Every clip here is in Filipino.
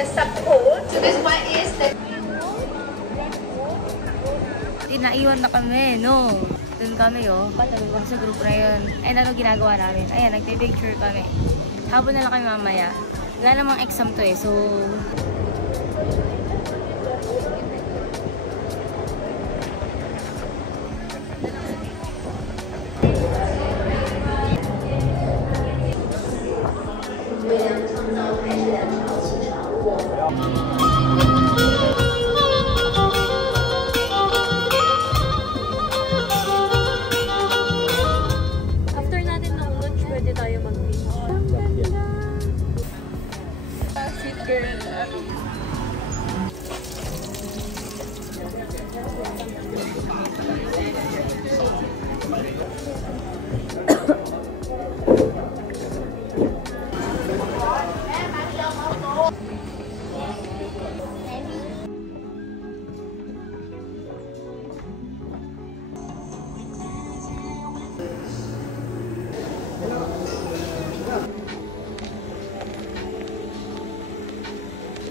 the support. So this one is the... Naiwan na kami, no? Doon kami, oh. Patalubang sa group na yun. And ano ginagawa namin? Ayan, nagpipicture kami. Habol na lang kami mamaya. Wala namang exam to eh, so...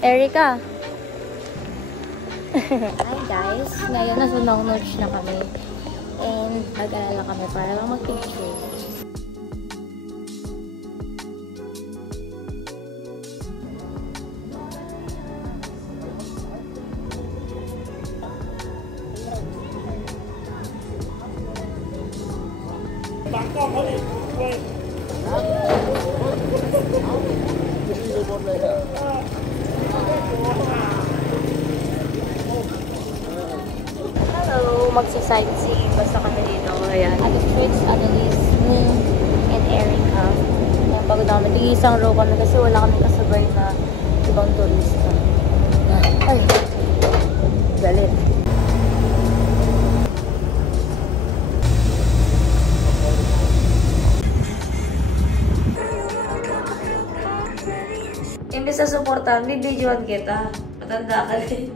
Erica! Hi guys! Ngayon nasa long notch na kami. And mag-alala kami para lang mag-picture. Hello! Magsa-sightseeing basta kami dito. Ayan. Ate Fritz, Annalise, me, and Erica. Ayan, pagod na kami. Isang row kami kasi wala kami kasabay na ibang turista. Ay! Galit. Imbes na supportan, bibidyoan kita. Matanda ka rin.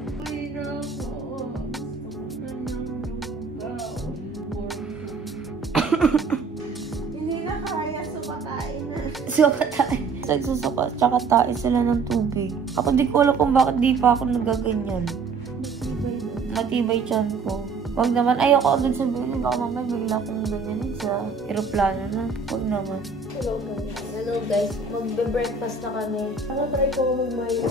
Hindi na kaya, sukatain na. Sukatain. Nagsusuka, tsaka tain sila ng tubig. Ako di ko alam kung bakit di pa ako nagaganyan. Matibay tiyan ko. Wag naman, ayoko agad sabihin. Baka mamaya bigla akong ganyan sa aeroplano na. Wag naman. Hello guys. Hello guys, magbe-breakfast na kami. Ano try ko mag-mayo?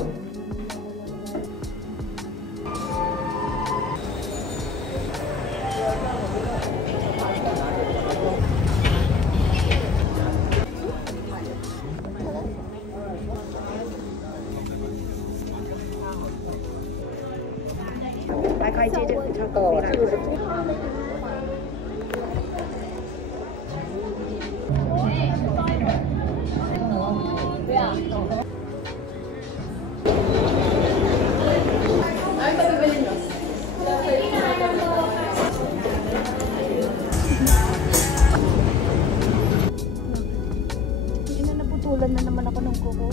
Naputulan na naman ako ng kuko.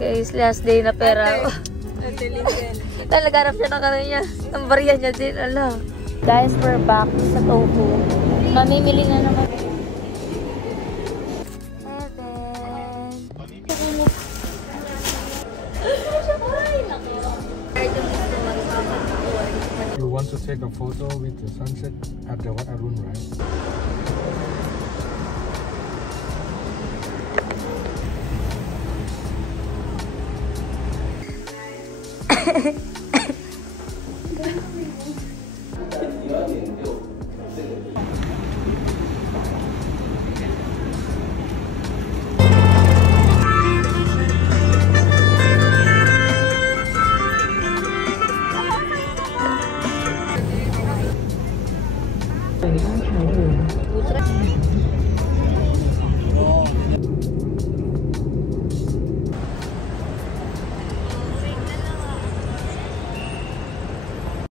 Guys, last day na pera. Nalagarap siya ng ano niya. Ang barya niya din. Ala. Guys, we're back sa tofu. Mamimili na naman. You want to take a photo with the sunset at the Wat Arun, right?